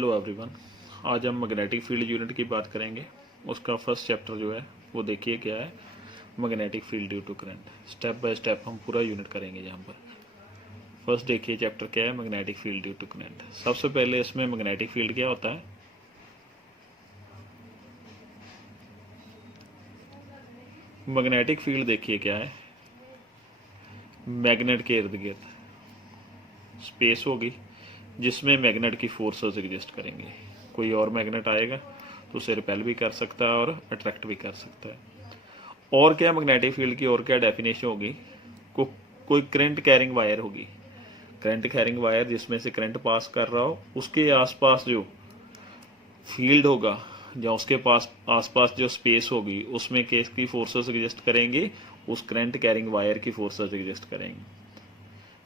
Hello everyone. आज हम magnetic field unit की बात करेंगे। उसका फर्स्ट चैप्टर जो है वो देखिए क्या है, magnetic field due to current. Step by step हम पूरा यूनिट करेंगे। यहाँ पर फर्स्ट देखिए चैप्टर क्या है, magnetic field due to current. सबसे पहले इसमें मैग्नेटिक फील्ड क्या होता है। मैग्नेटिक फील्ड देखिए क्या है, मैग्नेट के इर्द गिर्द स्पेस होगी जिसमें मैग्नेट की फोर्सेस एग्जिस्ट करेंगे। कोई और मैग्नेट आएगा तो उसे रिपेल भी कर सकता है और अट्रैक्ट भी कर सकता है। और क्या मैग्नेटिक फील्ड की और क्या डेफिनेशन होगी, कोई करंट कैरिंग वायर होगी। करंट कैरिंग वायर जिसमें से करंट पास कर रहा हो, उसके आसपास जो फील्ड होगा या उसके पास आसपास जो स्पेस होगी उसमें केस की फोर्सेस एग्जिस्ट करेंगी, उस करंट कैरिंग वायर की फोर्सेस एग्जिस्ट करेंगी।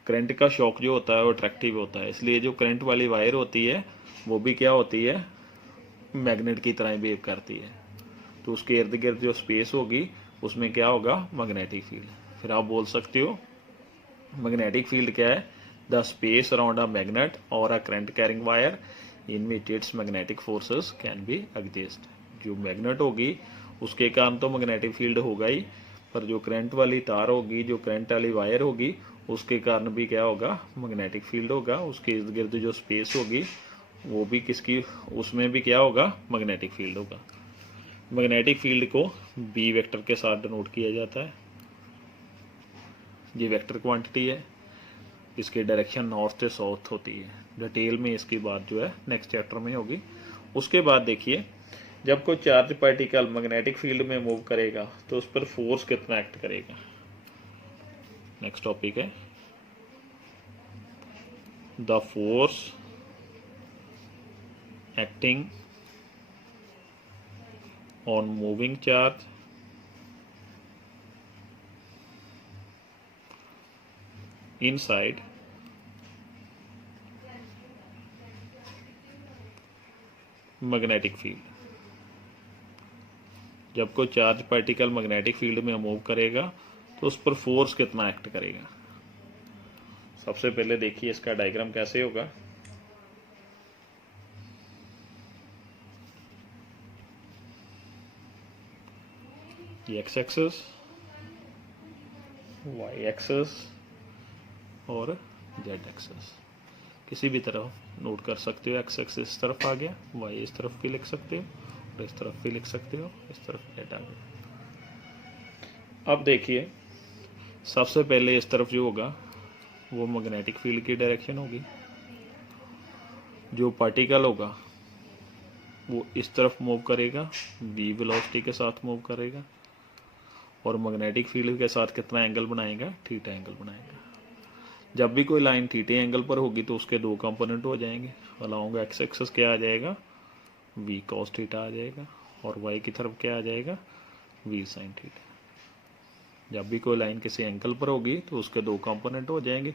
करंट का शॉक जो होता है वो अट्रैक्टिव होता है, इसलिए जो करंट वाली वायर होती है वो भी क्या होती है, मैग्नेट की तरह बिहेव करती है। तो उसके इर्द गिर्द जो स्पेस होगी उसमें क्या होगा, मैग्नेटिक फील्ड। फिर आप बोल सकते हो मैग्नेटिक फील्ड क्या है, the space around a magnet और a current carrying wire in which its magnetic forces can be exist. जो मैग्नेट होगी उसके कारण तो मैग्नेटिक फील्ड होगा ही, पर जो करंट वाली तार होगी, जो करंट वाली वायर होगी, उसके कारण भी क्या होगा, मैग्नेटिक फील्ड होगा। उसके इर्द गिर्द जो स्पेस होगी वो भी किसकी, उसमें भी क्या होगा, मैग्नेटिक फील्ड होगा। मैग्नेटिक फील्ड को बी वेक्टर के साथ डिनोट किया जाता है। ये वेक्टर क्वांटिटी है, इसकी डायरेक्शन नॉर्थ से साउथ होती है। डिटेल में इसकी बात जो है नेक्स्ट चैप्टर में होगी। उसके बाद देखिए, जब कोई चार्ज पार्टिकल मैग्नेटिक फील्ड में मूव करेगा तो उस पर फोर्स कितना एक्ट करेगा। नेक्स्ट टॉपिक है the force acting on moving charge inside magnetic field. जब कोई चार्ज पार्टिकल मैग्नेटिक फील्ड में मूव करेगा तो उस पर फोर्स कितना एक्ट करेगा। सबसे पहले देखिए इसका डायग्राम कैसे होगा। ये एक्स एक्सिस, वाई एक्सिस और जेड एक्सिस किसी भी तरफ नोट कर सकते हो। एक्स एक्सिस इस तरफ आ गया, वाई इस तरफ भी लिख सकते हो और इस तरफ भी लिख सकते हो, इस तरफ जेड आ गया। अब देखिए सबसे पहले इस तरफ जो होगा वो मैग्नेटिक फील्ड की डायरेक्शन होगी। जो पार्टिकल होगा वो इस तरफ मूव करेगा, v वेलोसिटी के साथ मूव करेगा और मैग्नेटिक फील्ड के साथ कितना एंगल बनाएगा, थीटा एंगल बनाएगा। जब भी कोई लाइन थीटे एंगल पर होगी तो उसके दो कंपोनेंट हो जाएंगे। अलाउंग एक्स एक्सिस क्या आ जाएगा, v cos थीटा आ जाएगा और y की तरफ क्या आ जाएगा, v sin थीटा। जब भी कोई लाइन किसी एंगल पर होगी तो उसके दो कंपोनेंट हो जाएंगे।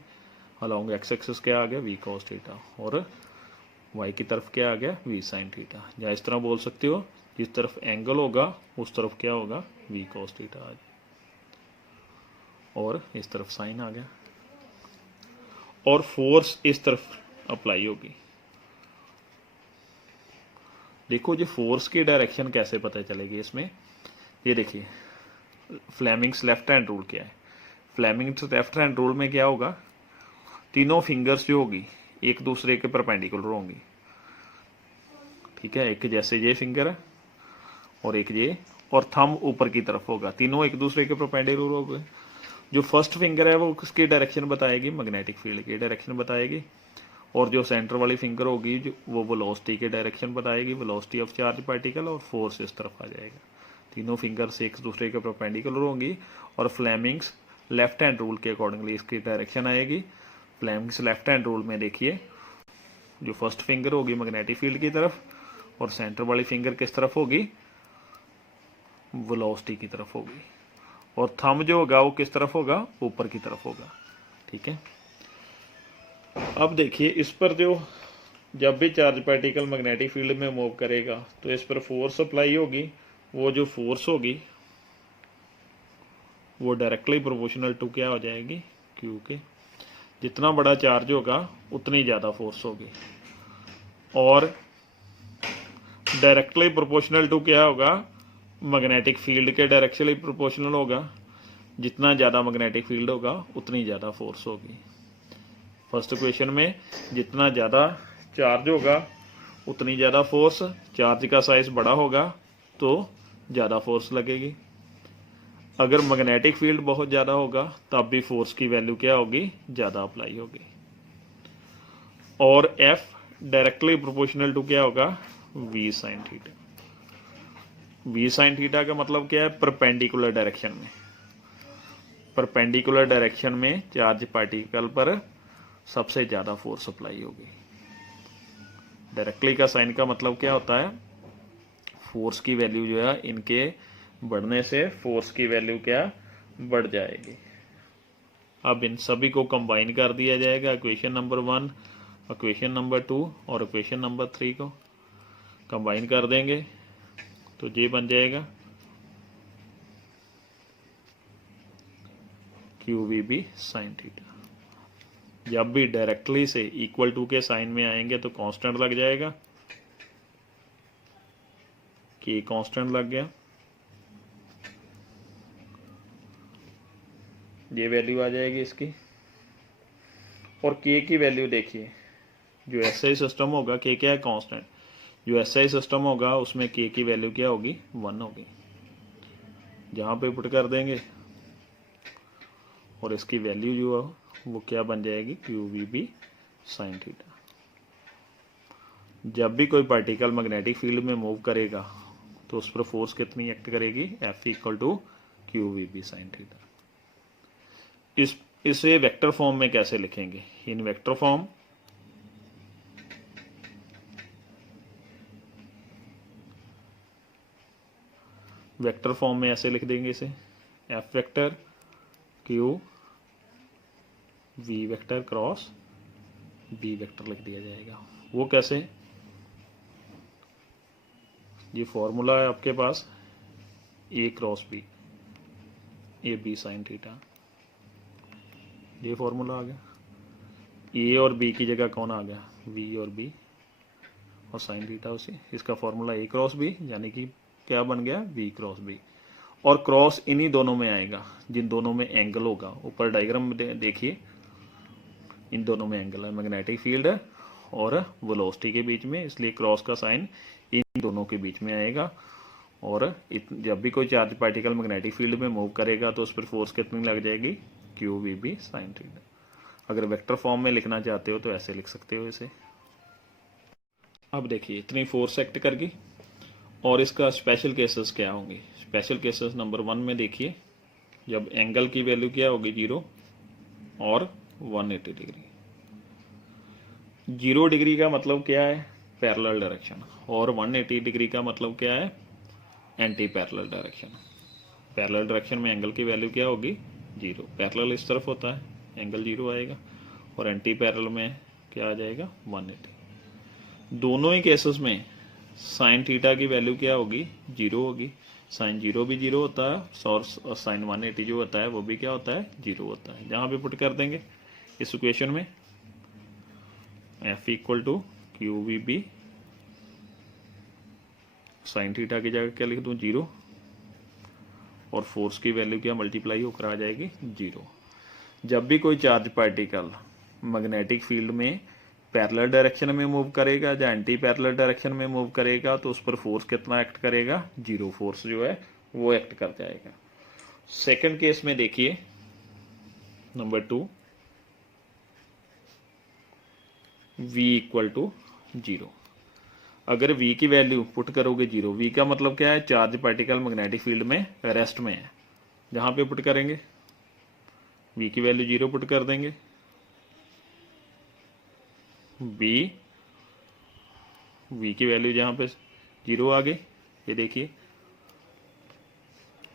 अलाउंग एक्स एक्सिस क्या आ गया, v cos थीटा और y की तरफ क्या आ गया, v sin थीटा। या इस तरह बोल सकते हो, जिस तरफ एंगल होगा उस तरफ क्या होगा, v cos थीटा आ जाए और इस तरफ साइन आ गया। और फोर्स इस तरफ अप्लाई होगी। देखो जो फोर्स की डायरेक्शन कैसे पता चलेगी इसमें, ये देखिए फ्लेमिंग्स लेफ्ट हैंड रूल क्या है। फ्लेमिंग्स लेफ्ट हैंड रूल में क्या होगा, तीनों फिंगर्स जो होगी एक दूसरे के परपेंडिकुलर होंगी। ठीक है, एक जैसे ये फिंगर है और एक ये, और थंब ऊपर की तरफ होगा, तीनों एक दूसरे के परपेंडिकुलर हो गए। जो फर्स्ट फिंगर है वो किसकी डायरेक्शन बताएगी, मैग्नेटिक फील्ड की डायरेक्शन बताएगी। और जो सेंटर वाली फिंगर होगी जो वो वेलोसिटी की डायरेक्शन बताएगी, वेलोसिटी ऑफ चार्ज पार्टिकल, और फोर्स इस तरफ आ जाएगा। तीनों फिंगर्स एक दूसरे के परपेंडिकुलर होंगी और फ्लेमिंग्स लेफ्ट हैंड रूल के अकॉर्डिंगली इसकी डायरेक्शन आएगी। फ्लेमिंग्स लेफ्ट हैंड रूल में देखिए जो फर्स्ट फिंगर होगी मैग्नेटिक फील्ड की तरफ और सेंटर वाली फिंगर किस तरफ होगी, वेलोसिटी की तरफ होगी। और थंब जो होगा वो किस तरफ होगा, ऊपर की तरफ होगा। ठीक है, अब देखिए इस पर जो जब भी चार्ज पार्टिकल मैग्नेटिक फील्ड में मूव करेगा तो इस पर फोर्स अप्लाई होगी। वो जो फोर्स होगी वो डायरेक्टली प्रोपोर्शनल टू क्या हो जाएगी, क्यू के। जितना बड़ा चार्ज होगा उतनी ज़्यादा फोर्स होगी। और डायरेक्टली प्रोपोर्शनल टू क्या होगा, मैग्नेटिक फील्ड के डायरेक्टली प्रोपोर्शनल होगा। जितना ज़्यादा मैग्नेटिक फील्ड होगा उतनी ज़्यादा फोर्स होगी। फर्स्ट इक्वेशन में जितना ज़्यादा चार्ज होगा उतनी ज़्यादा फोर्स, चार्ज का साइज बड़ा होगा तो ज़्यादा फोर्स लगेगी। अगर मैग्नेटिक फील्ड बहुत ज़्यादा होगा तब भी फोर्स की वैल्यू क्या होगी, ज़्यादा अप्लाई होगी। और F डायरेक्टली प्रोपोर्शनल टू क्या होगा, V sine theta. V sine theta का मतलब क्या है, परपेंडिकुलर डायरेक्शन में, परपेंडिकुलर डायरेक्शन में चार्ज पार्टिकल पर सबसे ज़्यादा फोर्स अप्लाई होगी। डायरेक्टली का साइन का मतलब क्या होता है, फोर्स की वैल्यू जो है इनके बढ़ने से फोर्स की वैल्यू क्या बढ़ जाएगी। अब इन सभी को कंबाइन कर दिया जाएगा, इक्वेशन नंबर 1, इक्वेशन नंबर 2 और इक्वेशन नंबर 3 को कंबाइन कर देंगे तो ये बन जाएगा QVB साइन थीटा। जब भी डायरेक्टली से इक्वल टू के साइन में आएंगे तो कांस्टेंट लग जाएगा, कि कांस्टेंट लग गया, ये वैल्यू आ जाएगी इसकी। और के की वैल्यू देखिए, जो SI सिस्टम होगा के क्या है, कांस्टेंट। जो SI सिस्टम होगा उसमें के की वैल्यू क्या होगी, 1 होगी। जहाँ पे पुट कर देंगे और इसकी वैल्यू जो है वो क्या बन जाएगी, QVB साइन थीटा। जब भी कोई पार्टिकल मैग्नेटिक फील्ड में मूव करेगा तो उस पर फोर्स कितनी एक्ट करेगी, F equal to QVB sine theta. इसे वेक्टर फॉर्म में कैसे लिखेंगे, in vector form vector form में ऐसे लिख देंगे इसे, F vector Q V vector cross B vector लिख दिया जाएगा। वो कैसे, ये फॉर्मूला है आपके पास, A cross B, A B sine theta, ये फॉर्मूला आ गया। ए और बी की जगह कौन आ गया, V और B, और साइन थीटा उसी, इसका फॉर्मूला A क्रॉस B, यानी कि क्या बन गया, V क्रॉस B। और क्रॉस इन्हीं दोनों में आएगा जिन दोनों में एंगल होगा। ऊपर डायग्राम में देखिए, इन दोनों में एंगल है, मैग्नेटिक फील्ड और वेलोसिटी के बीच में, इसलिए क्रॉस का साइन इन दोनों के बीच में आएगा। और जब भी कोई चार्ज पार्टिकल मैग्नेटिक फील्ड में मूव करेगा तो उस पर फोर्स कितनी लग जाएगी, QVB साइन थीटा। अगर वेक्टर फॉर्म में लिखना चाहते हो तो ऐसे लिख सकते हो इसे। अब देखिए इतनी फोर्स एक्ट करगी और इसका स्पेशल केसेस क्या होंगे। स्पेशल केसेस नंबर 1 में देखिए, जब एंगल की वैल्यू क्या होगी, 0 और 180 डिग्री। 0 डिग्री का मतलब क्या है, पैरेलल डायरेक्शन, और 180 डिग्री का मतलब क्या है, anti parallel direction. Parallel direction में एंगल की वैल्यू क्या होगी, 0। पैरेलल इस तरफ होता है, एंगल 0 आएगा, और एंटी पैरेलल में क्या आ जाएगा, 180। दोनों ही केसेस में साइन थीटा की वैल्यू क्या होगी, 0 होगी। साइन 0 भी 0 होता है, और साइन 180 जो होता है वो भी क्या होता है, 0 होता है। जहाँ पे पुट कर देंगे इस इक्वेशन में, F equal to QVB sine theta की जगह क्या लिख दूँ, 0, और फोर्स की वैल्यू क्या मल्टीप्लाई होकर आ जाएगी, 0। जब भी कोई चार्ज पार्टिकल मैग्नेटिक फील्ड में पैरेलल डायरेक्शन में मूव करेगा या एंटी पैरेलल डायरेक्शन में मूव करेगा तो उस पर फोर्स कितना एक्ट करेगा, 0 फोर्स जो है वो एक्ट कर जाएगा। सेकंड केस में देखिए नंबर 2, V इक्वल टू 0। अगर V की वैल्यू पुट करोगे 0, V का मतलब क्या है, चार्ज पार्टिकल मैग्नेटिक फील्ड में रेस्ट में है। जहाँ पे पुट करेंगे V की वैल्यू 0 पुट कर देंगे, V की वैल्यू जहाँ पे 0 आ गई, ये देखिए,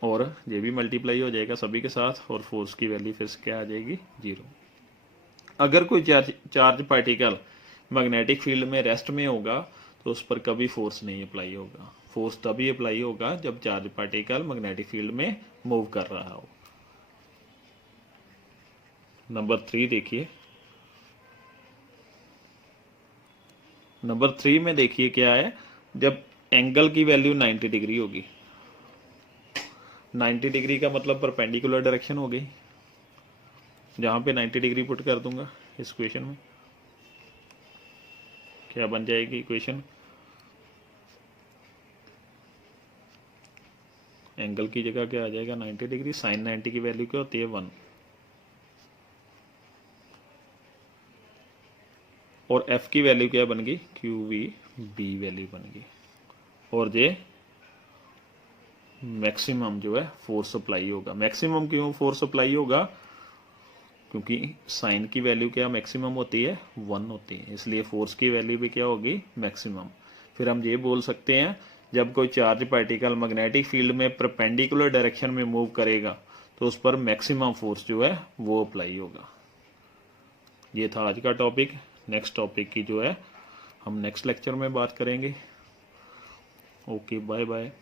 और ये भी मल्टीप्लाई हो जाएगा सभी के साथ, और फोर्स की वैल्यू फिर से क्या आ जाएगी, 0। अगर कोई चार्ज पार्टिकल मैग्नेटिक फील्ड में रेस्ट में होगा तो उस पर कभी फोर्स नहीं अप्लाई होगा। फोर्स तभी अप्लाई होगा जब चार्ज पार्टिकल मैग्नेटिक फील्ड में मूव कर रहा हो। नंबर 3 देखिए, नंबर 3 में देखिए क्या है, जब एंगल की वैल्यू 90 डिग्री होगी। 90 डिग्री का मतलब परपेंडिकुलर डायरेक्शन हो गई, जहाँ पे 90 डिग्री पुट कर दूंगा इस इक्वेशन में, क्या बन जाएगी इक्वेशन, एंगल की जगह क्या आ जाएगा 90 डिग्री, साइन 90 की वैल्यू क्या होती है 1, और एफ की वैल्यू क्या बन गई क्यू वी बी वैल्यू बन गई, और ये मैक्सिमम जो है फोर्स सप्लाई होगा। मैक्सिमम क्यों फोर्स सप्लाई होगा, क्योंकि साइन की वैल्यू क्या मैक्सिमम होती है 1 होती है, इसलिए फोर्स की वैल्यू भी क्या होगी मैक्सिमम। फिर हम ये बोल सकते हैं जब कोई चार्ज पार्टिकल मैग्नेटिक फील्ड में परपेंडिकुलर डायरेक्शन में मूव करेगा तो उस पर मैक्सिमम फोर्स जो है वो अप्लाई होगा। ये था आज का टॉपिक। नेक्स्ट टॉपिक की जो है हम नेक्स्ट लेक्चर में बात करेंगे। Okay, bye bye.